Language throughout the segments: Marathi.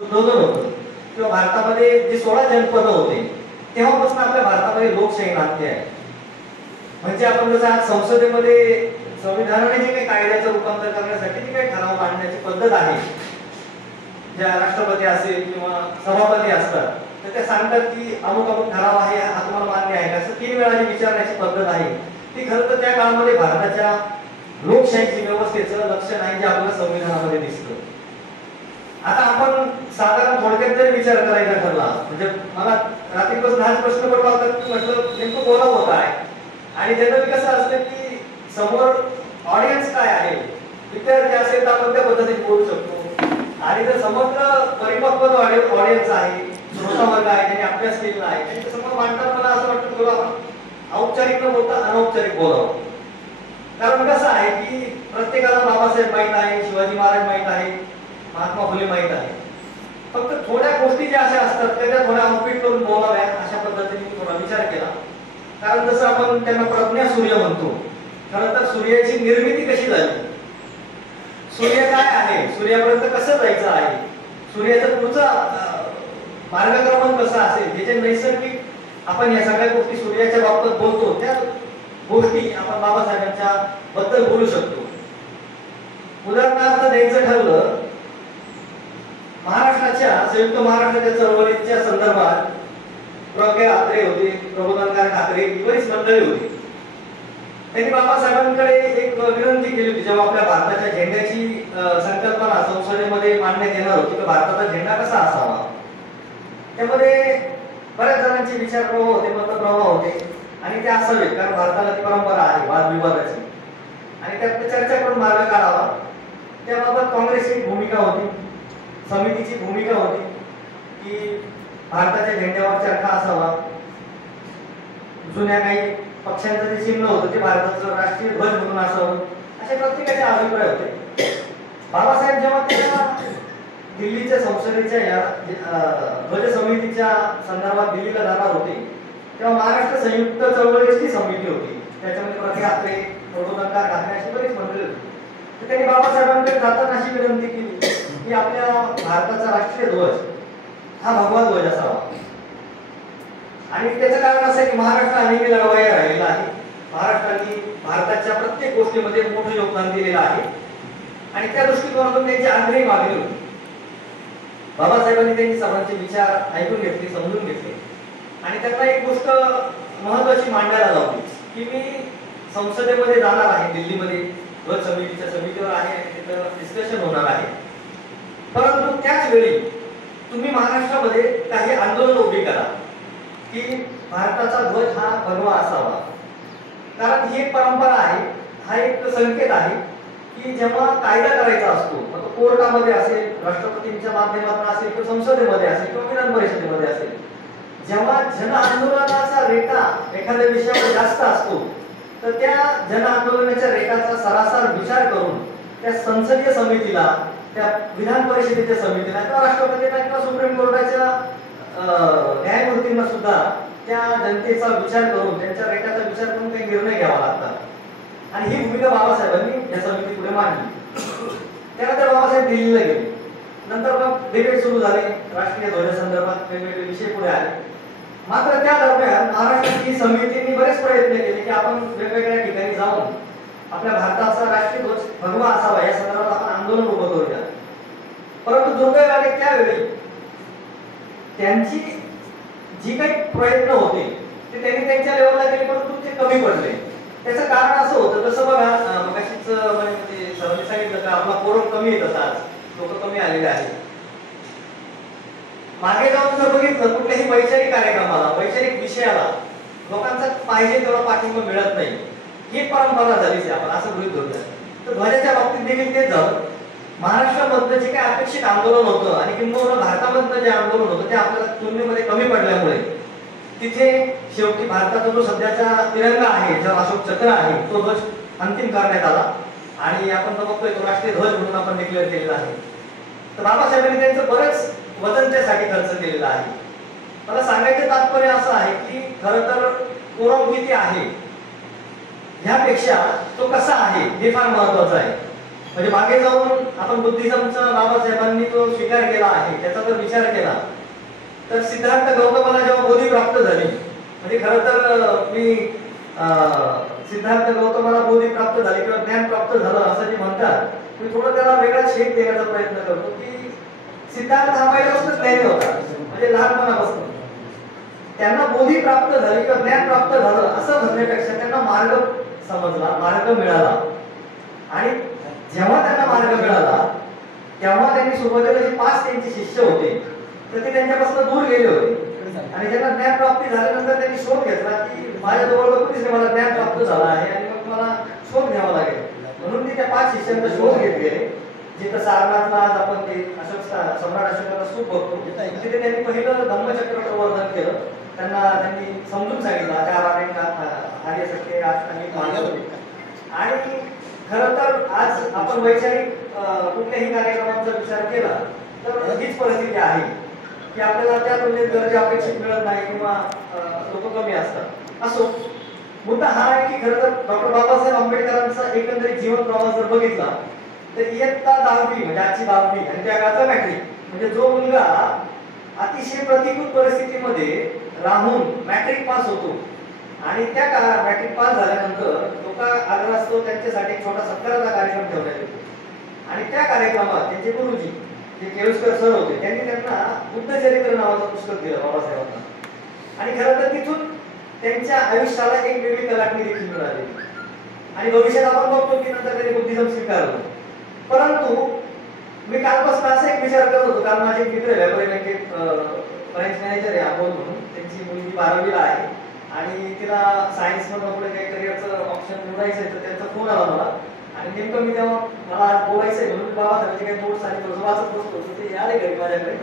उद्भवलं होतं किंवा भारतामध्ये जे 16 जनपद होते तेव्हापासून आपल्या भारतामध्ये लोकशाही नांदते आहे. म्हणजे आपण जसं आज संसदेमध्ये संविधानाने जे काही कायद्याचं रूपांतर करण्यासाठी जी काही ठराव मांडण्याची पद्धत आहे, ज्या राष्ट्रपती असेल किंवा सभापती असतात तर ते सांगतात की अमुक अमुक ठराव आहे, हा तुम्हाला मान्य आहे का, असं 3 वेळा विचारण्याची पद्धत आहे. ती खरं तर त्या काळामध्ये भारताच्या लोकशाही व्यवस्थेचं लक्षण आहे जे आपल्याला संविधानामध्ये दिसतं. आता आपण साधारण थोडक्यात जरी विचार करायचा ठरला, म्हणजे मला रात्रीपासून हाच प्रश्न पडला होता की म्हटलं नेमकं बोलावं काय, आणि त्याचं कसं असतं की समोर ऑडियन्स काय आहे, विद्यार्थी असेल तर आपण त्या पद्धतीने बोलू शकतो, आणि जर समग्र परिपक्व ऑडियन्स आहे, श्रोता वर्ग आहे, ज्यांनी अभ्यास केलेला आहे, त्यांच्या समोर मांडताना मला असं वाटतं की आपण औपचारिक न बोलता अनौपचारिक बोलावं. कारण कसं आहे की प्रत्येकाला बाबासाहेब माहीत आहे, शिवाजी महाराज माहीत आहे, महात्मा फुले माहीत आहे, फक्त थोड्या गोष्टी ज्या अशा असतात त्या थोड्या ऑफबीट करून बोलाव्या अशा पद्धतीने मी थोडा विचार केला. कारण जसं आपण त्यांना प्रज्ञा सूर्य म्हणतो, खरं तर सूर्याची निर्मिती कशी झाली, सूर्य काय आहे, सूर्यापर्यंत कसं जायचं आहे, सूर्याचं पुढचं मार्गक्रमण कसं असेल, ज्याचे नैसर्गिक आपण या सगळ्या गोष्टी सूर्याच्या बाबतीत बोलतो त्या गोष्टी आपण बाबासाहेबांच्या बद्दल बोलू शकतो. उदाहरणार्थ द्यायचं ठरलं, महाराष्ट्राच्या संयुक्त महाराष्ट्राच्या चळवळीच्या संदर्भात प्र.के. अत्रे होते, प्रबोधनकार ठाकरे, बरीच मंडळी होती. त्यांनी बाबासाहेबांकडे एक विनंती केली होती जेव्हा आपल्या भारताच्या झेंड्याची संकल्पना संसदेमध्ये मांडण्यात येणार होती, तर भारताचा झेंडा कसा असावा. त्यामध्ये बऱ्याच जणांचे विचार प्रवाह होते, मतप्रवाह होते, आणि ते असावेत कारण भारताला ती परंपरा आहे वादविवादाची, आणि त्यात चर्चा करून मार्ग काढावा. त्याबाबत काँग्रेसची भूमिका होती, समितीची भूमिका होती की भारताच्या झेंड्यावर चरखा असावा, जुन्या काही पक्षांचं जे चिन्ह होतं ते भारताचं राष्ट्रीय ध्वज म्हणून असावं, असे प्रत्येकाचे अभिप्राय होते. बाबासाहेब जेव्हा त्या दिल्लीच्या संसदेच्या या ध्वज समितीच्या संदर्भात दिल्लीला जाणार होते तेव्हा महाराष्ट्र संयुक्त चळवळीची समिती होती, त्याच्यामध्ये प्र.के. अत्रे, प्रबोधनकार ठाकरे अशी बरीच मंडळी होती. तर त्यांनी बाबासाहेबांकडे जाताना अशी विनंती केली की आपल्या भारताचा राष्ट्रीय ध्वज हा भगवा ध्वज असावा. आणि त्याचं कारण असं आहे की महाराष्ट्र अनेक लढवाया राहिलेला आहे, महाराष्ट्राने भारताच्या प्रत्येक गोष्टीमध्ये मोठं योगदान दिलेलं आहे, आणि त्या दृष्टिकोनातून त्यांची आग्रही मागणी होती. बाबासाहेबांनी त्यांची सर्वांचे विचार ऐकून घेतले, समजून घेतले, आणि त्यांना एक गोष्ट महत्वाची मांडायला लावली की मी संसदेमध्ये जाणार आहे, दिल्लीमध्ये ध्वज समितीच्या समितीवर आहे, तिथं डिस्कशन होणार आहे, परंतु त्याच वेळी तुम्ही महाराष्ट्रामध्ये काही आंदोलन उभी करा की भारताचा ध्वज हा भगवा असावा. कारण ही एक परंपरा आहे, हा एक संकेत आहे की जेव्हा कायदा करायचा असतो, मग तो कोर्टामध्ये असेल, राष्ट्रपतींच्या माध्यमातून असेल, किंवा संसदेमध्ये असेल, किंवा विधान परिषदेमध्ये असेल, जेव्हा जन आंदोलनाचा रेटा एखाद्या विषयावर जास्त असतो तर त्या जन आंदोलनाच्या रेटाचा सरासर विचार करून त्या संसदीय समितीला, त्या विधान परिषदेच्या समितीला, किंवा राष्ट्रपतींना, किंवा सुप्रीम कोर्टाच्या न्यायमूर्तींना सुद्धा त्या जनतेचा विचार करून, त्यांच्या रेटाचा विचार करून काही निर्णय घ्यावा लागतात. आणि ही भूमिका बाबासाहेबांनी या समिती पुढे मांडली. त्यानंतर बाबासाहेब दिल्लीला गेले, नंतर मग डिबेट सुरू झाले, राष्ट्रीय ध्वजासंदर्भात वेगवेगळे विषय पुढे आले. मात्र त्या दरम्यान महाराष्ट्राची समितीने बरेच प्रयत्न केले की आपण वेगवेगळ्या ठिकाणी जाऊन आपल्या भारताचा राष्ट्रीय ध्वज भगवा असावा या संदर्भात आपण आंदोलन उभं करूया. परंतु दुर्दैवाने त्यावेळी त्यांची जी काही प्रयत्न होते ते त्यांनी त्यांच्या लेवलला केले, परंतु ते कमी पडले. त्याचं कारण असं होतं, जसं बघा मगाशीच म्हणजे सरांनी सांगितलं का आपला कोरम कमी येत असा, लोक कमी आलेले आहेत. मागे जाऊन जर बघितलं कुठल्याही वैचारिक कार्यक्रमाला, वैचारिक विषयाला लोकांचा पाहिजे तेवढा पाठिंबा मिळत नाही, ही परंपरा झालीच आपण असं गृहीत धरूया. तर ध्वजाच्या बाबतीत देखील तेच झालं. महाराष्ट्रामधलं जे काही अपेक्षित आंदोलन होतं आणि किंबहुना भारतामधलं जे आंदोलन होतं ते आपल्याला तुलनेमध्ये कमी पडल्यामुळे तिथे शेवटी भारताचा जो सध्याचा तिरंगा आहे, जो अशोक चक्र आहे, तो ध्वज अंतिम करण्यात आला, आणि आपण तो बघतोय तो राष्ट्रीय ध्वज म्हणून आपण डिक्लेअर केलेला आहे. तर बाबासाहेबांनी त्यांचं बरंच वजन त्यासाठी खर्च केलेला आहे. मला सांगायचं तात्पर्य असं आहे की खरं तर कोरम किती आहे ह्यापेक्षा तो कसा आहे हे फार महत्वाचं आहे. म्हणजे मागे जाऊन आपण बुद्धिझमचा बाबासाहेबांनी जो स्वीकार केला आहे त्याचा जर विचार केला तर सिद्धार्थ गौतमाला जेव्हा बोधी प्राप्त झाली, म्हणजे खरं तर मी सिद्धार्थ गौतमाला बोधी प्राप्त झाली किंवा ज्ञान प्राप्त झालं असं जे म्हणतात, मी थोडं त्याला वेगळा शेक देण्याचा प्रयत्न करतो की सिद्धार्थ हा पहिल्यापासूनच ज्ञानी होता, म्हणजे लहानपणापासून त्यांना बोधी प्राप्त झाली किंवा ज्ञान प्राप्त झालं असं म्हणण्यापेक्षा त्यांना मार्ग समजला, मार्ग मिळाला. आणि जेव्हा त्यांना मार्ग मिळाला तेव्हा त्यांनी सुरुवातीला जे 5 त्यांचे शिष्य होते तर ते त्यांच्यापासून दूर गेले होते आणि त्यांना ज्ञान प्राप्ती झाल्यानंतर त्यांनी शोध घेतला की माझ्याजवळ कोणीच नाही, मला ज्ञान प्राप्त झाला आहे आणि मग मला शोध घ्यावा लागेल. म्हणून ते त्या 5 शिष्यांचा शोध घेतले, जिथं सारनाथला आज आपण ते सम्राट अशोकाला स्तूप बघतो तिथे त्यांनी पहिलं धम्मचक्र प्रवर्धन केलं. त्यांनी समजून सांगितलं आर्य सत्य आणि खरं तर आज आपण वैचारिक कुठल्याही कार्यक्रमांचा विचार केला तर हीच परिस्थिती आहे की आपल्याला त्या तुलनेत दर्जा अपेक्षित मिळत नाही किंवा लोक कमी असतात. असो, मुद्दा हा आहे की खरं तर डॉक्टर बाबासाहेब आंबेडकरांचा एकंदरीत जीवन प्रवास जर बघितला तर इयत्ता 10वी म्हणजे आजची 10वी आणि त्या काळचा मॅट्रिक, म्हणजे जो मुलगा अतिशय प्रतिकूल परिस्थितीमध्ये राहून मॅट्रिक पास होतो आणि त्या काळात मॅट्रिक पास झाल्यानंतर लोक आग्रहास्तव त्यांच्यासाठी एक छोटा सत्काराचा कार्यक्रम ठेवला गेला आणि त्या कार्यक्रमात त्यांचे गुरुजी जे केळुसकर सर होते त्यांनी त्यांना बुद्धचरित्र नावाचं पुस्तक दिलं बाबासाहेबांना आणि खरं तर तिथून त्यांच्या आयुष्याला एक वेगळी कलाटणी देखील मिळाली आणि भविष्यात आपण बघतो की नंतर त्यांनी बुद्धिझम स्वीकारलं. परंतु मी कालपासून असा एक विचार करत होतो, कारण माझे एक मित्र व्यापारी बँकेत ब्रांच मॅनेजर आहे अमोल म्हणून, त्यांची मुलगी 12वीला आहे आणि तिला सायन्स मधून पुढे काही करिअरचं ऑप्शन निवडायचं आहे तर त्यांचा फोन आला मला आणि नेमकं मी तेव्हा मला बोलायचं आहे म्हणून बाबासाहेबांचे काही नोट्स आणि थोडंसं वाचत बसलो होतो, ते आले घरी माझ्याकडे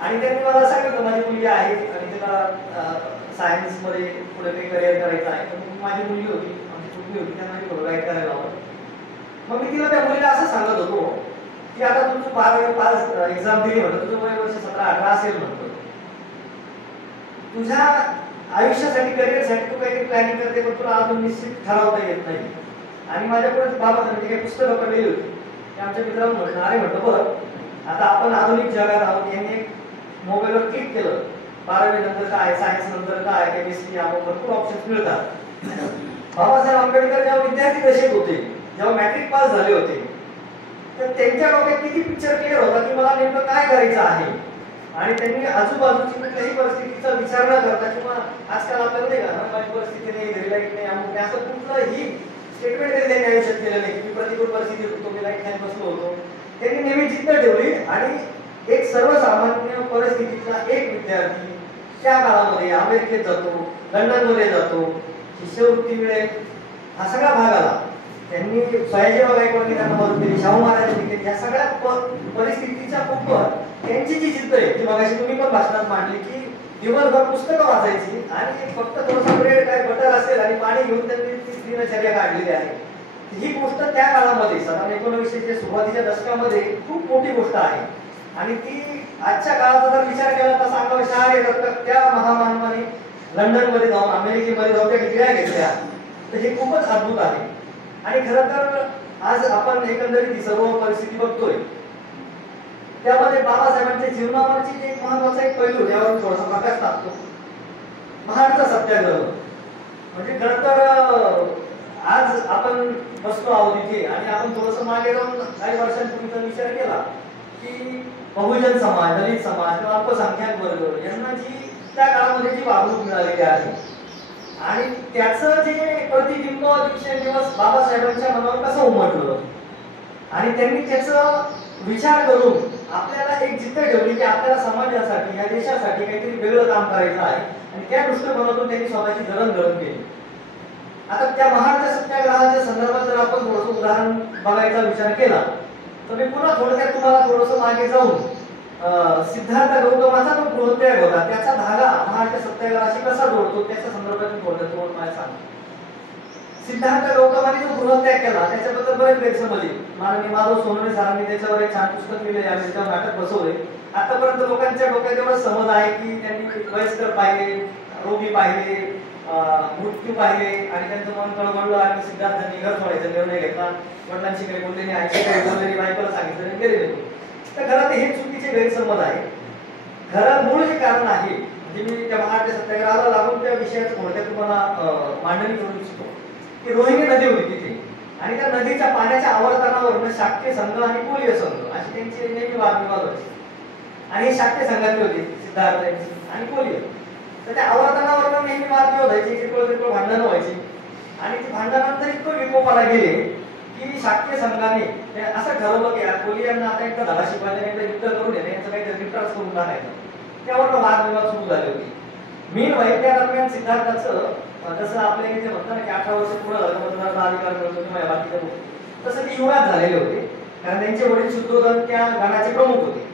आणि त्यांनी मला सांगितलं माझी मुलगी आहे आणि तिला सायन्स मध्ये पुढे काही करिअर करायचं आहे. तर माझी मुलगी होती, आमची पुतणी होती, त्यांना मी थोडं गाईड करायला हवं. मग मी तिला त्या मुलीला असं सांगत होतो की आता तुझं 12वी पास एक्झाम दिली म्हणतो, तुझं वय वर्ष 17-18 असेल म्हणतो, तुझ्या आयुष्यासाठी करिअरसाठी तू काही प्लॅनिंग करते पण तुला अजून निश्चित ठरवता येत नाही. आणि माझ्या पुढे बाबा म्हणजे काही पुस्तकं पडलेली होती ते आमच्या मित्रांना म्हटलं, अरे म्हटलं बरं आता आपण आधुनिक जगात आहोत, यांनी एक मोबाईलवर क्लिक केलं 12वी नंतर काय, सायन्स नंतर काय, केमिस्ट्री, आपण भरपूर ऑप्शन्स मिळतात. बाबासाहेब आंबेडकर जेव्हा विद्यार्थी दशेत होते, जेव्हा मॅट्रिक पास झाले होते तर त्यांच्या डोक्यात किती पिक्चर क्लिअर होता की मला नेमकं काय करायचं आहे आणि त्यांनी आजूबाजूची कुठल्याही परिस्थितीचा विचार न करता किंवा आजकाल आपल्याला नाही का माझी परिस्थिती नाही, घरी लाईट नाही, अमुक नाही, असं कुठलंही स्टेटमेंट तरी त्यांनी आयुष्यात केलं नाही की प्रतिकूल परिस्थितीत होतो, मी लाईट खाली बसलो होतो. त्यांनी नेहमी जिद्द ठेवली आणि एक सर्वसामान्य परिस्थितीतला एक विद्यार्थी त्या काळामध्ये अमेरिकेत जातो, लंडनमध्ये जातो, शिष्यवृत्ती मिळेल, हा सगळा भाग आला. त्यांनी सयाजीराव गायकवाडनी त्यांना मदत केली, शाहू महाराजांनी केली. या सगळ्या परिस्थितीच्या उपर त्यांची जी जिद्द आहे ती मगाशी तुम्ही पण भाषणात मांडली की दिवसभर पुस्तकं वाचायची आणि फक्त थोडंसं ब्रेड काय बटर असेल आणि पाणी घेऊन त्यांनी ती दिनचर्या काढलेली आहे. ही गोष्ट त्या काळामध्ये साधारण 1900च्या सुरुवातीच्या दशकामध्ये खूप मोठी गोष्ट आहे आणि ती आजच्या काळाचा जर विचार केला तर सांगावं आहे तर त्या महामानवाने लंडनमध्ये जाऊन अमेरिकेमध्ये जाऊन त्या डिग्र्या घेतल्या तर हे खूपच अद्भुत आहे. आणि खरं तर आज आपण एकंदरीत ही सर्व परिस्थिती बघतोय त्यामध्ये बाबासाहेबांच्या जीवनावरची एक महत्वाचा एक पैलू यावर थोडासा प्रकाश टाकतो, महाडचा सत्याग्रह. म्हणजे खरं तर आज आपण बसतो आहोत इथे आणि आपण थोडंसं मागे जाऊन काही वर्षांपूर्वीचा विचार केला की बहुजन समाज, दलित समाज किंवा अल्पसंख्याक वर्ग यांना जी त्या काळामध्ये जी वागणूक मिळालेली आहे आणि त्याचं जे प्रतिबिंब दिवसेंदिवस बाबासाहेबांच्या मनावर कसं उमटलं आणि त्यांनी त्याचा विचार करून आपल्याला एक जिद्द ठेवली की आपल्याला समाजासाठी या देशासाठी काहीतरी वेगळं काम करायचं आहे आणि त्या दृष्टिकोनातून त्यांनी स्वतःची जडणघडण केली. आता त्या महाडच्या सत्याग्रहाच्या संदर्भात जर आपण थोडंसं उदाहरण बघायचा विचार केला तर मी पुन्हा थोडक्यात तुम्हाला थोडंसं मागे जाऊन सिद्धार्थ गौतमाचा जो गृहत्याग होता त्याचा धागा महाडच्या सत्याग्रहाशी कसा जोडतो त्याच्या संदर्भात मी थोडक्यात तुम्हाला सांगतो. सिद्धार्थ गौतमाने जो गृहत्याग केला त्याच्याबद्दल बरेच गैरसमज आहे. माननीय माधव सोनवणे सरांनी त्याच्यावर एक छान पुस्तक लिहिले आणि त्याच्यावर नाटक बसवले. आतापर्यंत लोकांच्या डोक्यात एवढं समज आहे की त्यांनी वयस्कर पाहिले, रोगी पाहिले, मृत्यू पाहिले आणि त्यांचं मन कळवळलं आणि सिद्धार्थांनी घर सोडायचा निर्णय घेतला. वडिलांशी काही बोलले नाही, आईशी काही बोलले नाही, बायकोला सांगितलं आणि गेले. तर खरं हे चुकीचे गैरसमज आहे. खरं मूळ जे कारण आहे म्हणजे मी त्या महाराष्ट्र सत्याग्रहाला लागून त्या विषयाचं थोडक्यात तुम्हाला मांडणी करू इच्छितो की रोहिणी नदी होती तिथे आणि त्या नदीच्या पाण्याच्या आवर्तनावरून शाक्य संघ आणि कोलीय संघ अशी त्यांची नेहमी वादविवाद व्हायचे. आणि हे शाक्य संघातले होते सिद्धार्थ आणि कोलीय. तर त्या आवर्तनावरून नेहमी वादविवाद व्हायचे, किरकोळ भांडणं व्हायची. आणि ती भांडणानंतर इतकं विकोपाला गेले की शाक्य संघाने असं ठरवलं की कोलियांना आता एकदा धडा शिकवायचा, एकदा युद्ध करून येणे, यांचं काहीतरी निपटाच करून टाकायचं. त्यावर वादविवाद सुरू झाले होते. मीन वाईट त्या दरम्यान सिद्धार्थाचं जसं आपल्या इथे म्हणतो ना की 18 वर्ष पुढे झालं मतदानाचा अधिकार मिळतो किंवा बाकीच्या गोष्टी, तसं ते युवराज झालेले होते. कारण त्यांचे वडील शूद्रोधन त्या गणाचे प्रमुख होते.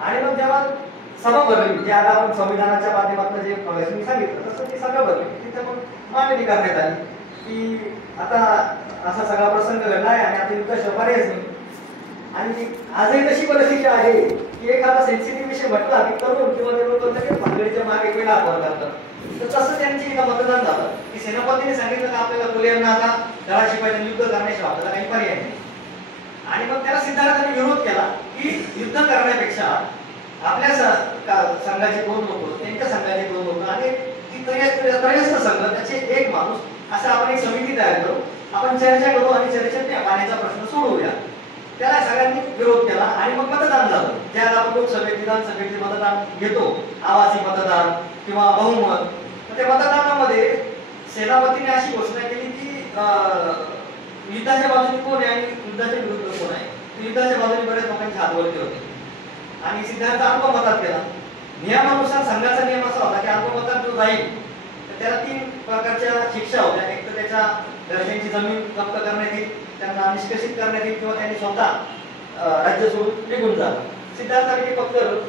आणि मग जेव्हा सभा भरली, जे आता आपण संविधानाच्या माध्यमातून जे मी सांगितलं तसं ती सभा भरली, तिथे मग मांडणी करण्यात आली की आता असा सगळा प्रसंग घडला आहे आणि आता युद्ध पर्यायच नाही. आणि आजही तशी परिस्थिती आहे की एखादा सेन्सिटिव्ह विषय म्हटला की तरुण किंवा ते लोक लगेच भानगडीच्या मागे वेगळा अपवाद करतात. तर तसं त्यांची इथं मतदान झालं की सेनापतीने सांगितलं की आपल्याला कोलियांना आता धडा शिकवायचा, युद्ध करण्याशिवाय आपल्याला काही पर्याय नाही. आणि मग त्याला सिद्धार्थाने विरोध केला की युद्ध करण्यापेक्षा आपल्या संघाचे 2 लोक, त्यांच्या संघाचे 2 लोक आणि त्रयस्थ संघ त्याचे एक माणूस असं आपण एक समिती तयार करू, आपण चर्चा करू आणि चर्चेत पाण्याचा प्रश्न सोडवूया. त्याला सगळ्यांनी विरोध केला आणि मग मतदान झालं. ज्याला आपण लोकसभेत विधानसभेचे मतदान घेतो, आवाजी मतदान किंवा बहुमत, त्या मतदानामध्ये सेनापतीने अशी घोषणा केली की युद्धाच्या बाजूने कोण आहे आणि युद्धाच्या विरुद्ध कोण आहे. युद्धाच्या बाजूने बरेच लोकांचे हात वरती होते आणि सिद्धार्थ अल्पमतात केला. नियमानुसार संघाचा नियम असा होता की अल्पमतात जो जाईल तर त्याला 3 प्रकारच्या शिक्षा होत्या. एक तर त्याच्या घरच्यांची जमीन जप्त करण्यात येईल, त्यांना निष्कासित करण्यात येईल किंवा त्यांनी स्वतः राज्य सोडून निघून जा. सिद्धार्थाने ते पत्करलं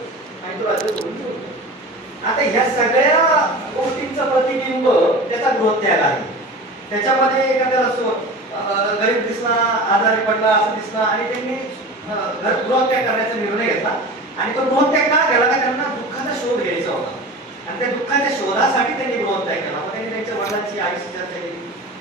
आणि तो राज्य सोडून निघून गेला. आता ह्या सगळ्या गोष्टींचं प्रतिबिंब त्याचा गृहत्याग आहे. त्याच्यामध्ये एखाद्याला गरीब दिसला, आजारी पडला असं दिसलं आणि त्यांनी गृहत्याग करण्याचा निर्णय घेतला. आणि तो गृहत्याग का केला? का त्यांना दुःखाचा शोध घ्यायचा होता आणि त्या दुःखाच्या शोधासाठी त्यांनी गृहत्याग केला. मग त्यांनी त्यांच्या वडिलांची आईशी चर्चा केली.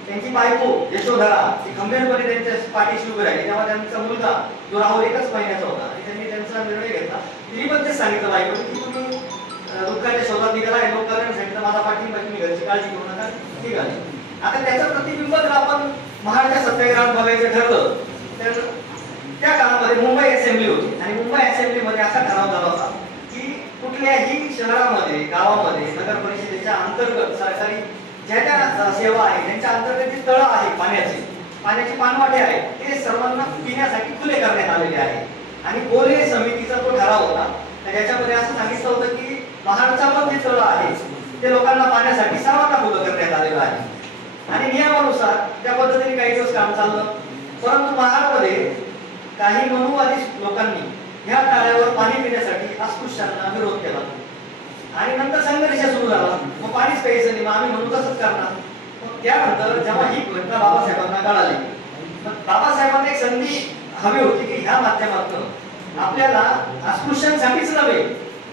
त्यांची बायको यशोधरा ती खंबीरपणे त्यांच्या पाठीशी उभी राहिली. तेव्हा त्यांचा मुलगा जो राहुल 1च महिन्याचा होता आणि त्यांनी त्यांचा निर्णय घेतला. तिने पण तेच सांगितलं बायकोने की तुम्ही दुःखाच्या शोधात निघाला आहे, लोक करण्यासाठी माझा पाठिंबा, तुम्ही घरची काळजी करू नका, निघाले. आता त्याचं प्रतिबिंब जर आपण महाराष्ट्र सत्याग्रहात बघायचं ठरलं तर त्या काळामध्ये मुंबई असेंब्ली होती आणि मुंबई असेंब्लीमध्ये असा ठराव झाला होता की कुठल्याही शहरामध्ये, गावामध्ये, नगर परिषदेच्या अंतर्गत सरकारी ज्या त्या सेवा आहे त्यांच्या अंतर्गत जे तळं आहे पाण्याची पाणवाटे आहे ते सर्वांना पिण्यासाठी खुले करण्यात आलेले आहे. आणि कोले समितीचा तो ठराव होता त्याच्यामध्ये असं सांगितलं होतं की महाडचा पण जे तळं आहे ते लोकांना पाण्यासाठी सर्वांना खुलं करण्यात आलेलं आहे. आणि नियमानुसार त्या पद्धतीने काही दिवस काम चाललं. परंतु महाडमध्ये काही मनुवादी लोकांनी ह्या तळ्यावर पाणी पिण्यासाठी अस्पृश्यांना विरोध केला आणि नंतर संघर्ष सुरू झाला. मग पाणीच प्यायचं नाही, मग आम्ही म्हणू तसंच करणार. त्यानंतर जेव्हा ही घटना बाबासाहेबांना कळाली, बाबासाहेबांना एक संधी हवी होती की ह्या माध्यमातून आपल्याला अस्पृश्यांसाठीच नव्हे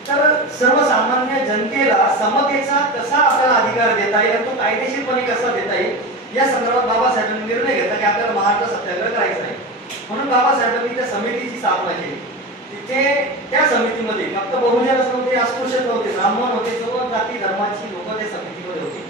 तर सर्वसामान्य जनतेला समतेचा कसा आपल्याला अधिकार देता येईल, तो कायदेशीरपणे कसा देता येईल या संदर्भात बाबासाहेबांनी निर्णय घेतला की आपल्याला महाराष्ट्र सत्याग्रह करायचा नाही. म्हणून बाबासाहेबांनी त्या समितीची स्थापना केली. तिथे त्या समितीमध्ये फक्त बहुजनच नव्हते, अस्पृश्य नव्हते, ब्राह्मण होते, सर्व जाती धर्माची लोक त्या समितीमध्ये होती.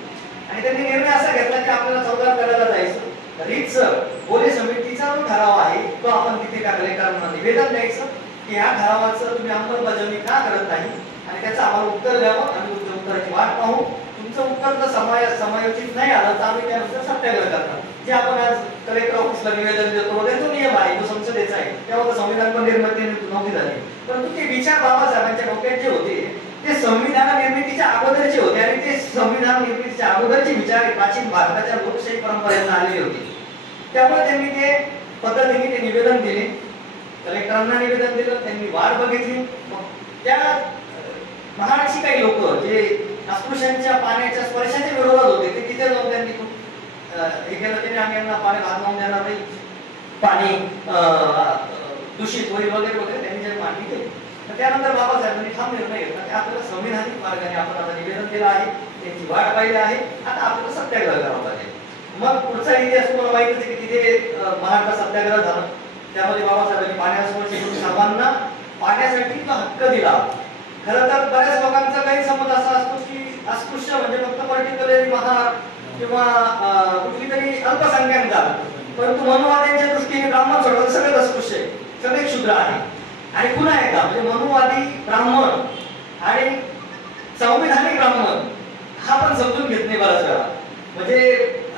आणि त्यांनी निर्णय असा घेतला की आपल्याला चौदार करायला जायचं, रीतसर कोले समितीचा जो ठराव आहे तो आपण तिथे त्या कलेक्टरांना निवेदन द्यायचं की ह्या ठरावाचं तुम्ही अंमलबजावणी का करत नाही आणि त्याचं आम्हाला उत्तर द्यावं. आम्ही तुमच्या उत्तराची वाट पाहू. तुमचं उत्तर जर समायोजित नाही आलं तर आम्ही त्यानुसार सत्याग्रह करणार. जे आपण आज कलेक्टर ऑफिसला निवेदन देतो वगैरे तो नियम आहे, तो संसदेचा आहे. तेव्हा संविधान पण निर्मिती नव्हती झाली. परंतु ते विचार बाबासाहेबांच्या डोक्यात जे होते ते संविधान निर्मितीच्या अगोदरचे होते आणि ते संविधान निर्मितीच्या अगोदरचे विचार प्राचीन भारताच्या लोकशाही परंपरेला आलेले होते. त्यामुळे त्यांनी ते पद्धतीने ते निवेदन दिले, कलेक्टरांना निवेदन दिलं, त्यांनी वाट बघितली. त्या महाराष्ट्री काही लोक जे अस्पृश्यांच्या पाण्याच्या स्पर्शाच्या विरोधात होते ते तिथे जाऊन त्यांनी हे केलं. त्यांनी आम्ही यांना पाणी भागवून देणार नाही, पाणी दूषित होईल वगैरे वगैरे त्यांनी जे मांडणी केली. त्यानंतर बाबासाहेबांनी ठाम निर्णय घेतला की आपल्याला संविधानिक मार्गाने आपण आता निवेदन केलं आहे त्यांची वाट पाहिली आहे. आता आपल्याला सत्याग्रह करावा लागेल. मग पुढचा इतिहास तुम्हाला माहितीच आहे की तिथे महाराष्ट्र सत्याग्रह झाला. त्यामध्ये बाबासाहेबांनी पाण्यासोबत सर्वांना पाण्यासाठी जो हक्क दिला. खरं तर बऱ्याच लोकांचा गैरसमज असा असतो की अस्पृश्य म्हणजे फक्त पर्टिक्युलरली महार किंवा कुठली तरी अल्पसंख्याक जात, परंतु मनुवाद्यांच्या दृष्टीने ब्राह्मण सोडून सगळेच अस्पृश्य आहे, सगळे क्षुद्र आहे. आणि पुन्हा एकदा म्हणजे मनुवादी ब्राह्मण आणि संविधानिक ब्राह्मण हा पण समजून घेत नाही बराच वेळा. म्हणजे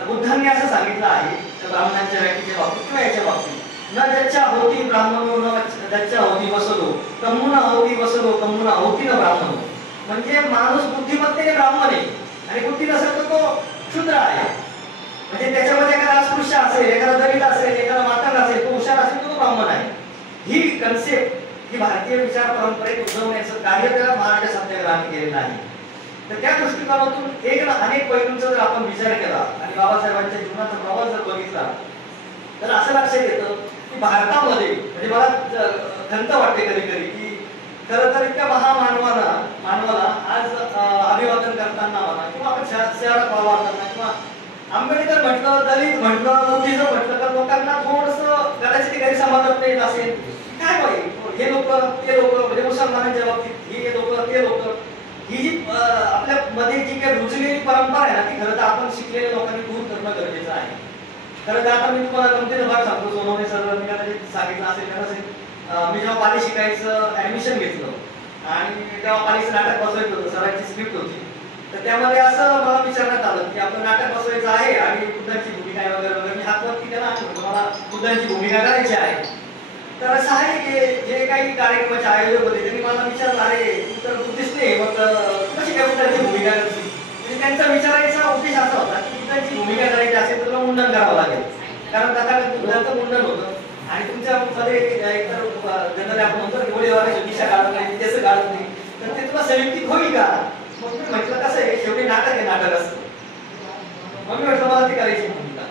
बुद्धांनी असं सांगितलं आहे ब्राह्मणांच्या व्याख्येच्या बाबतीत किंवा याच्या बाबतीत, न ज्याच्या होती ब्राह्मणो न ज्याच्या होती वसलो कम्मुना होती वसलो कम्मुना होती न ब्राह्मण. म्हणजे माणूस बुद्धिमत्तेने ब्राह्मण आहे आणि बुद्धी नसेल तर तो क्षुद्र आहे. म्हणजे त्याच्यामध्ये एखादा अस्पृश्य असेल, एखादा दलित असेल, एखादा मातंग असेल, तो हुशार असेल तो ब्राह्मण आहे. ही कन्सेप्ट ही भारतीय विचार परंपरेत उजवण्याचं कार्य त्या महाराष्ट्र सत्याग्रहाने केलेलं आहे. तर त्या दृष्टिकोनातून एक ना अनेक पैलूंचा जर आपण विचार केला आणि बाबासाहेबांच्या जीवनाचा प्रवास जर बघितला तर असं लक्षात येतं की भारतामध्ये म्हणजे मला खंत वाटते कधी कधी की खरं तर इतक्या मानवाला आज अभिवादन करताना म्हणा किंवा आपण शहरात वावरताना किंवा आंबेडकर म्हटलं, दलित म्हटलं, बुद्धिझम म्हटलं तर लोकांना थोडंसं कदाचित गैरसमजत नाही असेल. काय पाहिजे हे लोक ते लोक म्हणजे मुसलमानांच्या बाबतीत हे लोक ते लोक, ही जी आपल्या मध्ये जी काही रुजलेली परंपरा आहे ना ती खरं तर आपण शिकलेल्या लोकांनी दूर करणं गरजेचं आहे. खरं तर आता मी तुम्हाला गमतीचा भाग सांगतो. सोनवणे सर मी कदाचित सांगितलं असेल मी जेव्हा पाली शिकायचं ऍडमिशन घेतलं आणि तेव्हा पालीचं नाटक बसवायचं होतं, सरांची स्क्रिप्ट होती. तर त्यामध्ये असं मला विचारण्यात आलं की आपलं नाटक बसवायचं आहे आणि बुद्धांची भूमिका वगैरे वगैरे. मी हात वरती केला आणि मला बुद्धांची भूमिका करायची आहे. तर असं आहे की जे काही कार्यक्रमाचे आयोजक होते त्यांनी मला विचारलं, अरे तू तर बुद्धिस्ट नाही मग कशी काय बुद्धांची भूमिका करते. म्हणजे त्यांचा विचारायचा उद्देश असा होता की बुद्धांची भूमिका करायची असेल तर तुला मुंडन करावं लागेल, कारण तथागत बुद्धांचं मुंडन होतं आणि तुमच्या मध्ये एकतर जनरली आपण म्हणतो गोळीवाराची दिशा काढत नाही, त्याचं काढत नाही, तर ते तुला संयुक्तिक होईल का. मग मी म्हटलं कसं आहे शेवटी नाटक आहे, नाटक असतं. मग मी म्हटलं मला ती करायची भूमिका.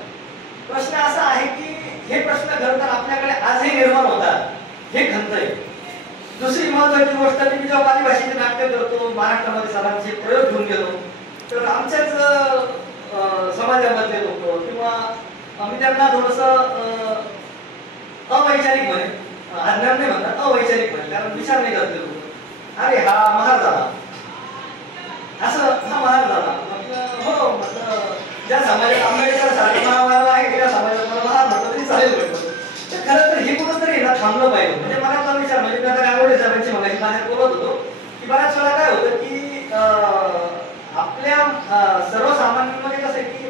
प्रश्न असा आहे की हे प्रश्न खरं तर आपल्याकडे आजही निर्माण होतात, हे खंत आहे. दुसरी महत्वाची गोष्ट मी जेव्हा पाली भाषेचे नाट्य करतो महाराष्ट्रामध्ये सरांचे प्रयोग घेऊन गेलो तर आमच्याच समाजामधले लोक किंवा आम्ही त्यांना थोडंसं अवैचारिक म्हणे, अज्ञान नाही म्हणतात, अवैचारिक म्हणे, कारण विचार नाही करते लोक. अरे हा महार झाला असं, हा महार झाला म्हटलं हो, म्हटलं ज्या समाजात आंबेडकर सारखे महामार्ग आहे त्या समाजात मला महार म्हटलं तरी चालेल म्हटलं. तर खरं तर हे कुठंतरी ना थांबलं पाहिजे. म्हणजे मला विचार म्हणजे मी आता गांगोडे साहेबांची मगाशी बाहेर बोलत होतो की बऱ्याच वेळा काय होतं की आपल्या सर्वसामान्यांमध्ये कसं आहे की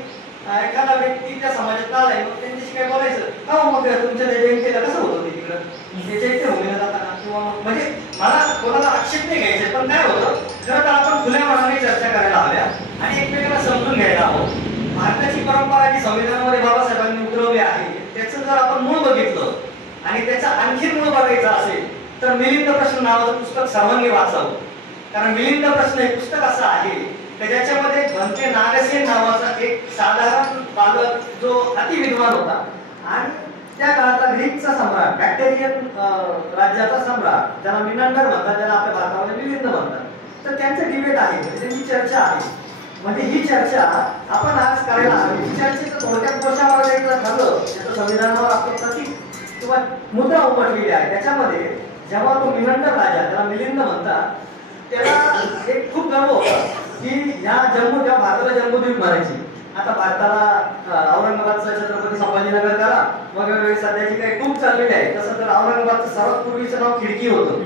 एखादा व्यक्ती त्या समाजात आलाय मग त्यांच्याशी काय बोलायचं का मग तुमच्या जयंतीला कसं होतं ते तिकडं त्याच्या इथे होऊन जाताना किंवा म्हणजे मला कोणाला आक्षेप नाही घ्यायचे, पण काय होतं खरं तर आपण खुल्या मनाने चर्चा करायला हव्या आणि एकमेकांना समजून घ्यायला हवं. भारताची परंपरा जी संविधानामध्ये बाबासाहेबांनी उतरवली आहे त्याचं जर आपण मूळ बघितलं आणि त्याचा आणखी मूळ बघायचं असेल तर मिलिंद प्रश्न नावाचं पुस्तक सर्वांनी वाचावं. कारण मिलिंद प्रश्न हे पुस्तक असं आहे की ज्याच्यामध्ये भंते नागसेन नावाचा एक साधारण बालक जो अतिविद्वान होता आणि त्या काळातला ग्रीकचा सम्राट, बॅक्टेरियन राज्याचा सम्राट ज्याला मिनांडर म्हणतात, ज्याला आपल्या भारतामध्ये मिलिंद म्हणतात, तर त्यांचं डिबेट आहे, त्यांची चर्चा आहे. म्हणजे ही चर्चा आपण आज करायला हवी. ही चर्चेचं थोडक्यात गोष्टावर जायचं ठरलं त्याचं संविधानावर आपलं प्रतीक किंवा मुद्रा उमटलेली आहे. त्याच्यामध्ये जेव्हा तो मिनंडर राजा, त्याला मिलिंद म्हणतात, त्याला एक खूप गर्व होता की ह्या जम्मू जेव्हा भारताला जम्बूद्वीप म्हणायची. आता भारताला औरंगाबादचं छत्रपती संभाजीनगर करा, मग सध्याची काही खूप चाललेली आहे. तसं तर औरंगाबादचं सर्वात पूर्वीचं नाव खिडकी होतं,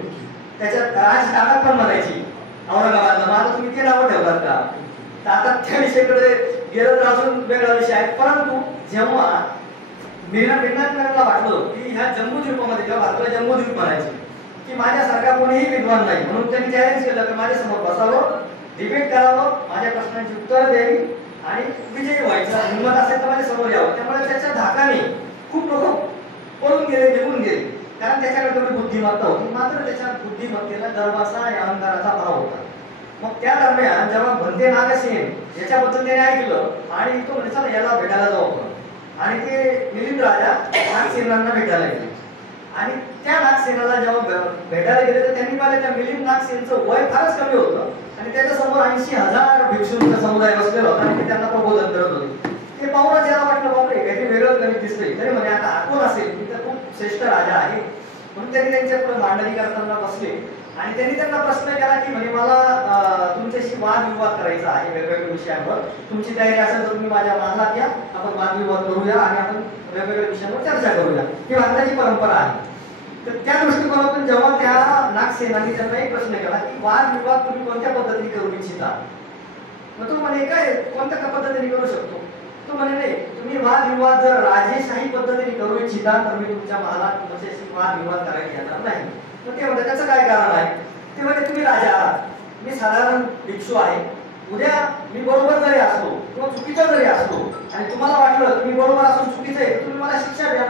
त्याच्यात राजकारण पण म्हणायची औरंगाबादला. मला तुम्ही ते नाव ठेवतात का? तर आता त्या विषयाकडे गेलं तर अजून वेगळा विषय आहे. परंतु जेव्हा मिनांडरला वाटलं की ह्या जम्बूद्वीपामध्ये जेव्हा भारताला जम्बूद्वीप म्हणायची की माझ्यासारखा कोणीही विद्वान नाही, म्हणून त्यांनी चॅलेंज केलं की माझ्यासमोर बसावं, डिबेट करावं, माझ्या प्रश्नांची उत्तरं द्यावी आणि विजयी व्हायचं हिंमत असेल तर माझ्या समोर यावं. त्यामुळे त्याच्या धाकाने खूप लोक पळून गेले, निघून गेले, कारण त्याच्याकडे तेवढी बुद्धिमत्ता होती. मात्र त्याच्या बुद्धिमत्तेला गर्वाचा आणि अहंकाराचा भाव होता. मग त्या दरम्यान जेव्हा भंते नागसेन याच्याबद्दल त्याने ऐकलं आणि तो म्हणजे याला भेटायला जाऊ आपण, आणि ते मिलिंद राजा नागसेनांना भेटायला गेले आणि त्या नागसेनाला जेव्हा भेटायला गेले तर त्यांनी पाहिलं त्या मिलिंद नागसेनचं वय फारच कमी होतं आणि त्याच्यासमोर 80,000 भिक्षूंचा समुदाय बसलेला होता आणि ते त्यांना प्रबोधन करत होते. ते पाहूनच याला वाटलं बापरे काहीतरी वेगळं गणित दिसतंय. तरी म्हणे आता हा कोण असेल, मी तर खूप श्रेष्ठ राजा आहे. म्हणून त्यांनी त्यांच्या पुढे मांडणी करताना बसले आणि त्यांनी त्यांना प्रश्न केला की म्हणे मला तुमच्याशी वादविवाद करायचा आहे वेगवेगळ्या विषयांवर. तुमची तयारी असेल तर तुम्ही माझ्या महालात या, आपण वादविवाद करूया आणि आपण वेगवेगळ्या विषयांवर चर्चा करूया. ही भारताची परंपरा आहे. तर त्या दृष्टिकोनातून जेव्हा त्या नागसेनाने त्यांना एक प्रश्न केला की वादविवाद तुम्ही कोणत्या पद्धतीने करू इच्छिता, मग तो म्हणे काय कोणत्या पद्धतीने करू शकतो. तो म्हणे नाही, तुम्ही वादविवाद जर राजेशाही पद्धतीने करू इच्छिता तर मी तुमच्या महालात तुमच्याशी वादविवाद करायला येणार नाही. मग ते म्हणतात त्याचं काय कारण आहे. ते म्हणजे तुम्ही राजा आहात, मी साधारण भिक्षू आहे. उद्या मी बरोबर जरी असलो किंवा चुकीचा जरी असलो आणि तुम्हाला वाटलं की मी बरोबर असून चुकीचं आहे, तुम्ही मला शिक्षा द्या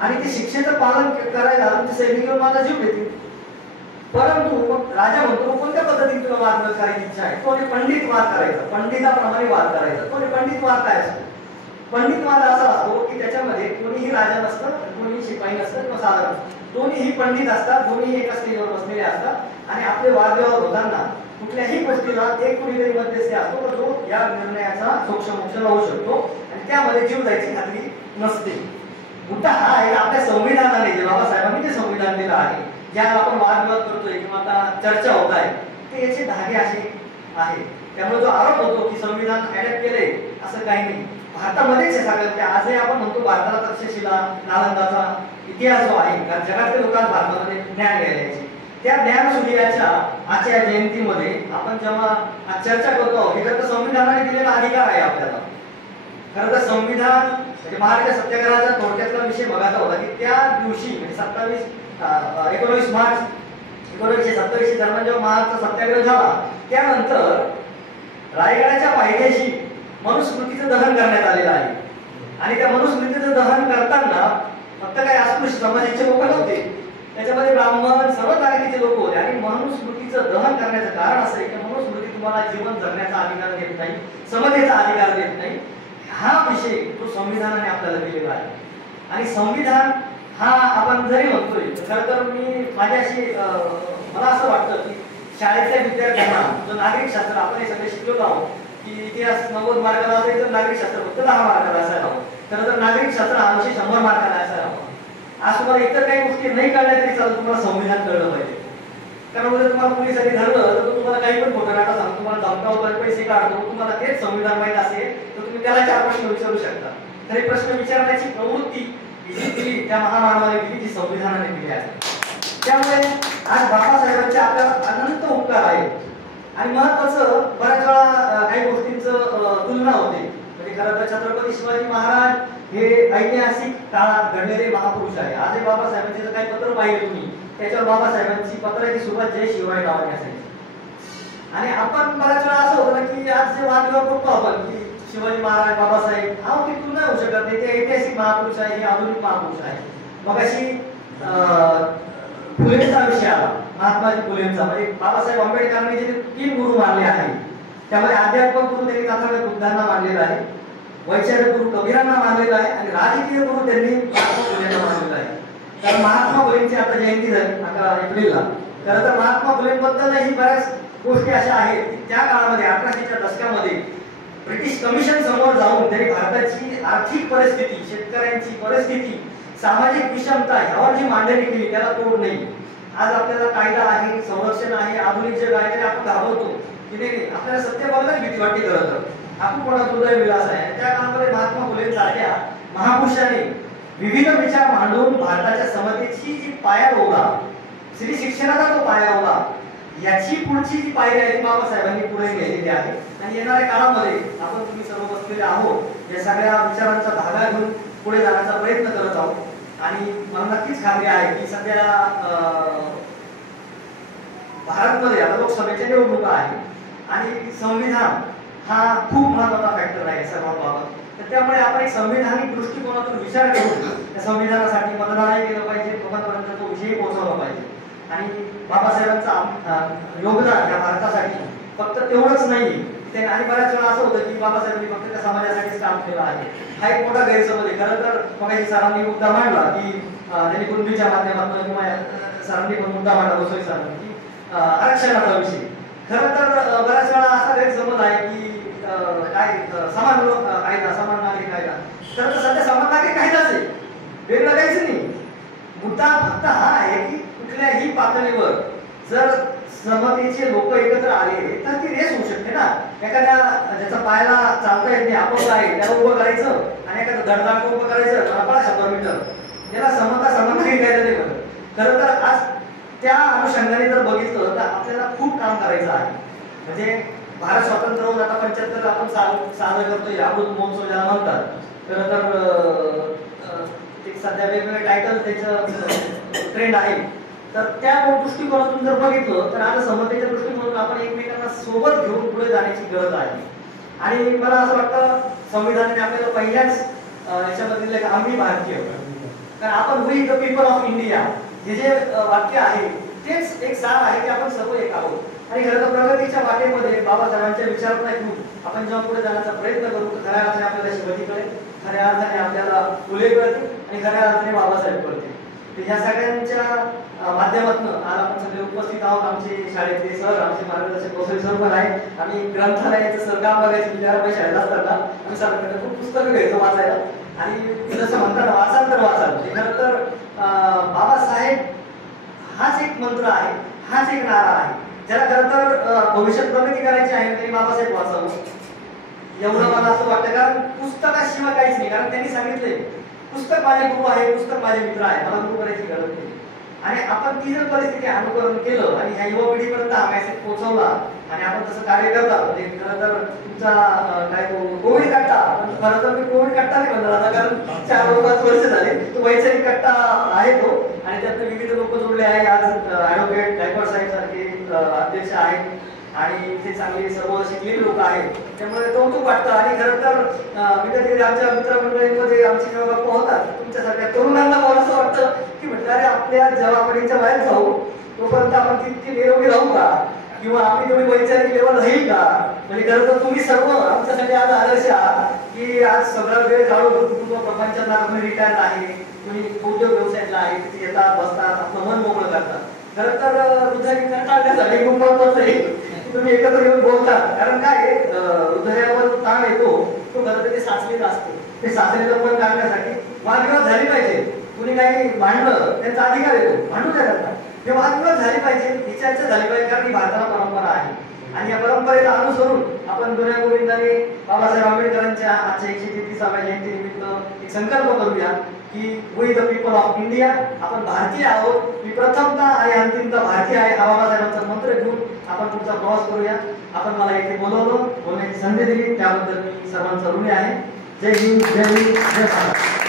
आणि ते शिक्षेचं पालन करायला तुमचे सैनिक माझा जीव देतील. परंतु मग राजा म्हणतो कोणत्या पद्धतीने तुला वाद करायची इच्छा आहे. तो पंडित वाद करायचा, पंडिताप्रमाणे वाद करायचा. तो पंडित वाद काय असतो. पंडित वाद असा असतो की त्याच्यामध्ये कोणीही राजा नसतं, कोणीही शिपाई नसतं किंवा साधारण दोन्हीही पंडित असतात, दोन्हीही एका स्टेजवर बसलेले असतात आणि आपले वादविवाद होताना कुठल्याही गोष्टीला एक कुणीतरी मध्यस्थी असतो तर जो या निर्णयाचा सोक्षमोक्ष लावू शकतो आणि त्यामध्ये जीव जायची खात्री नसते. मुद्दा हा आहे आपल्या संविधानाने जे बाबासाहेबांनी जे संविधान दिलं आहे, ज्याला आपण वादविवाद करतोय किंवा आता चर्चा होत आहे, ते याचे धागे असे आहे. त्यामुळे जो आरोप होतो की संविधान ऍडॅप्ट केले असं काही नाही. भारतामध्येच हे सगळं की आजही आपण म्हणतो भारताला तक्षशिला नालंदाचा इतिहास जो आहे, कारण जगातले लोक भारतामध्ये ज्ञान घ्यायला यायचे. त्या ज्ञान सूर्याच्या आजच्या जयंतीमध्ये आपण जेव्हा चर्चा करतो आहोत तर संविधानाने दिलेला अधिकार आहे आपल्याला. खरं तर संविधान म्हणजे महाराष्ट्र सत्याग्रहाचा थोडक्यातला विषय बघायचा होता की त्या दिवशी म्हणजे 19 मार्च 1927 दरम्यान जेव्हा महाराष्ट्र सत्याग्रह झाला त्यानंतर रायगडाच्या पायथ्याशी मनुस्मृतीचं दहन करण्यात आलेलं आहे आणि त्या मनुस्मृतीचं दहन करताना फक्त काही अस्पृश्य समाजाचे लोक नव्हते, त्याच्यामध्ये ब्राह्मण सर्व जातीचे लोक होते. आणि मनुस्मृतीचं दहन करण्याचं कारण असं आहे की मनुस्मृती तुम्हाला जीवन जगण्याचा अधिकार देत नाही, समतेचा अधिकार देत नाही. हा विषय तो संविधानाने आपल्याला दिलेला आहे. आणि संविधान हा आपण जरी म्हणतोय खरं तर मी माझ्याशी मला असं वाटतं की शाळेतल्या विद्यार्थ्यांना जो नागरिक शास्त्र आपण हे सगळे शिकलो आहोत की इतिहास 90 मार्काला असेल तर नागरिक शास्त्र फक्त 10 मार्काला असायला हवं. खरं तर नागरिक शास्त्र हा विषय 100 मार्काला असायला हवं. आज तुम्हाला इतर काही गोष्टी नाही कळल्या तरी चालतं, तुम्हाला संविधान कळलं पाहिजे. कारण जर तुम्हाला पोलिसांनी धरलं तर तुम्हाला काही पण खोटं नाटक सांगतो, तुम्हाला धमकावतो, पैसे काढतो, तुम्हाला तेच संविधान माहीत असेल तर तुम्ही त्याला 4 प्रश्न विचारू शकता. तर हे प्रश्न विचारण्याची प्रवृत्ती दिली त्या महामानवाने दिली जी संविधानाने दिली आहे. त्यामुळे आज बाबासाहेबांचे आपल्याला अनंत उपकार आहेत. आणि महत्वाचं बऱ्याच वेळा काही गोष्टींचं तुलना होते. म्हणजे खरं तर छत्रपती शिवाजी महाराज हे ऐतिहासिक काळात घडलेले महापुरुष आहे. आजही बाबासाहेबांचे जर काही पत्र पाहिले तुम्ही त्याच्यावर बाबासाहेबांची पत्राची सुरुवात जय शिवराय नावाने असायची. आणि आपण बऱ्याच वेळा असं होतं की आज जे वादविवाद करतो आपण की शिवाजी महाराज बाबासाहेब हा ती तुलना होऊ शकत नाही. ते ऐतिहासिक महापुरुष आहे, हे आधुनिक महापुरुष आहे. मग अशी फुलेंचा विषय आला, महात्माजी फुलेंचा. म्हणजे बाबासाहेब आंबेडकरांनी जे 3 गुरु मानले आहेत त्यामध्ये अध्यात्मक गुरु त्यांनी तथागत बुद्धांना मानलेला आहे, वैचारिक गुरु कबीरांना मानलेला आहे आणि राजकीय गुरु त्यांनी महात्मा फुलेंना मानलेला आहे. तर महात्मा फुलेंची आता जयंती झाली 11 एप्रिलला. खरं तर महात्मा फुलेंबद्दलही बऱ्याच गोष्टी अशा आहेत की त्या काळामध्ये 1800च्या दशकामध्ये ब्रिटिश कमिशन समोर जाऊन त्यांनी भारताची आर्थिक परिस्थिती, शेतकऱ्यांची परिस्थिती, सामाजिक विषमता यावर जी मांडणी केली त्याला तोड नाही. आज आपल्याला कायदा आहे, संरक्षण आहे, आधुनिक जग आहे तरी आपण घाबरतो की नाही, आपल्याला सत्य बोलायला भीती वाटते. खरं तर आपण कोणाचा हृदय विलास आहे. त्या काळामध्ये महात्मा फुलेंसारख्या महापुरुषांनी विविध विचार मांडून भारताच्या समतेची जी पाया रोवला, स्त्री शिक्षणाचा तो पाया रोवला, याची पुढची जी पायरी आहे ती बाबासाहेबांनी पुढे नेलेली आहे. आणि येणाऱ्या काळामध्ये आपण तुम्ही सर्व बसलेले आहोत या सगळ्या विचारांचा धागा घेऊन पुढे जाण्याचा प्रयत्न करत आहोत. आणि मला नक्कीच खात्री आहे की सध्या भारतमध्ये आता लोकसभेच्या निवडणुका आहेत आणि संविधान हा खूप महत्त्वाचा फॅक्टर आहे सर्वांबाबत. तर त्यामुळे आपण एक संविधानिक दृष्टिकोनातून विचार करून त्या संविधानासाठी मतदानही केलं पाहिजे, लोकांपर्यंत तो विषय पोहोचवला पाहिजे. आणि बाबासाहेबांचं योगदान या भारतासाठी फक्त तेवढंच नाही. आणि बऱ्याच वेळा असं होतं की बाबासाहेबांनी फक्त त्या समाजासाठीच काम केलं आहे, हा एक मोठा गैरसमज आहे. खरं तर मग सरांनी मुद्दा मांडला की त्यांनी कुणबीच्या माध्यमातून किंवा सरांनी पण मुद्दा मांडला बसोई सरांनी की आरक्षणाचा विषय. खरं तर बऱ्याच वेळा असा गैरसमज आहे की काय समान कायदा, समान नागरिक कायदा. खरं तर सध्या समान नागरिक कायदाच आहे, वेगळं काहीच नाही. मुद्दा फक्त हा आहे की कुठल्याही पातळीवर जर सहमतीचे लोक एकत्र आले तर ती रेस होऊ शकते ना. एखाद्या ज्याचा पायाला चालता येत नाही, अपंग आहे, त्याला उभं करायचं आणि एखादं धडधाड उभं करायचं, मला 100 मीटर, याला समता समानता कायदा नाही म्हणत. खरं तर आज त्या अनुषंगाने जर बघितलं तर आपल्याला खूप काम करायचं आहे. म्हणजे भारत स्वातंत्र्य होऊन आता 75 आपण साजरा करतोय, अमृत महोत्सव ज्याला म्हणतात. खरं तर सध्या वेगवेगळे टायटल त्याचं ट्रेंड आहे. तर त्या दृष्टिकोनातून जर बघितलं तर आता समतेच्या दृष्टिकोनातून आपण एकमेकांना सोबत घेऊन पुढे जाण्याची गरज आहे. आणि मला असं वाटतं संविधानाने आपल्याला पहिल्याच याच्यामध्ये दिलं की आम्ही भारतीय, कारण आपण we the people of India हे जे वाक्य आहे तेच एक सार आहे की आपण सर्व एक आहोत. आणि खरं तर प्रगतीच्या वाटेमध्ये बाबासाहेबांच्या विचारांना घेऊन आपण जेव्हा पुढे जाण्याचा प्रयत्न करू तर खऱ्या अर्थाने आपल्याला शिवाजी कळेल, खऱ्या अर्थाने आपल्याला फुले कळतील आणि खऱ्या अर्थाने बाबासाहेब कळतील. तर ह्या सगळ्यांच्या माध्यमातून आज आपण सगळे उपस्थित आहोत. आमचे शाळेतले सर, आमचे मार्गदर्शक प्रोफेसर सर पण आहे. आम्ही ग्रंथालयाचं सर काम बघायचं विचाराबाई शाळेत असताना आम्ही सरांकडे खूप पुस्तकं घ्यायचो वाचायला. आणि जसं म्हणतात वाचाल तर वाचाल. खरं तर बाबासाहेब हाच एक मंत्र आहे, हाच एक नारा आहे. ज्याला खरं तर भविष्यात प्रगती करायची आहे त्यांनी बाबासाहेब वाचावं एवढं मला असं वाटतं. कारण पुस्तकाशिवाय काहीच नाही. कारण त्यांनी सांगितले पुस्तक माझे गुरु आहे, पुस्तक माझे मित्र आहे, मला गुरु करायची गरज नाही. आणि आपण ती जर परिस्थिती अनुकरण केलं आणि ह्या युवा पिढीपर्यंत हा मेसेज पोहोचवला आणि आपण तसं कार्य करता, म्हणजे खरं तर तुमचा काय तो कोविड कट्टा, खरं तर मी कोविड कट्टा नाही म्हणणार आता, कारण 4-5 वर्ष झाले तो वैचारिक कट्टा आहे तो. आणि त्यात विविध लोक जोडले आहे. आज ॲडव्होकेट गायकवाड साहेब सारखे अध्यक्ष आहेत आणि ते चांगले सर्व शिकलेले लोक आहेत. त्यामुळे कौतुक वाटतं. आणि खरं तर मी कधी आमच्या मित्रमंडळींमध्ये आमची जेव्हा गप्पा होतात तुमच्यासारख्या तरुणांना मला असं वाटतं की म्हटलं अरे आपल्या जेव्हा पिढीच्या बाहेर जाऊ तोपर्यंत आपण तितकी निरोगी राहू का, किंवा आपली तेवढी वैचारिक लेवल राहील का. म्हणजे खरं तर तुम्ही सर्व आमच्यासाठी आज आदर्श आहात की आज सगळा वेळ काढून कुटुंब प्रपंचात तुम्ही रिटायर आहे, तुम्ही उद्योग व्यवसायातला आहे, तिथे येतात बसतात आपलं मन मोकळं करतात. खरं तर हृदय टाळण्यासाठी खूप महत्वाचं आहे तुम्ही एकत्र येऊन बोलतात. कारण काय हृदयावर जो ताण येतो तो खरं तर ते साचलेला असतो. ते साचलेलं पण काढण्यासाठी वादविवाद झाली पाहिजे. कुणी काही भांडलं त्यांचा अधिकार येतो, भांडू द्या त्यांना. हे वादविवाद झाली पाहिजे, ही चर्चा झाली पाहिजे, कारण ही भारताला परंपरा आहे. आणि या परंपरेला अनुसरून आपण जुन्या गोविंदाने बाबासाहेब आंबेडकरांच्या आजच्या 133व्या जयंतीनिमित्त एक संकल्प करूया की we the people of India, आपण भारतीय आहोत. मी प्रथमतः आणि अंतिमतः भारतीय आहे हा बाबासाहेबांचा मंत्र घेऊन आपण पुढचा प्रवास करूया. आपण मला इथे बोलवलं, बोलण्याची संधी दिली त्याबद्दल मी सर्वांचा ऋणी आहे. जय हिंद, जय हिंद, जय भारत.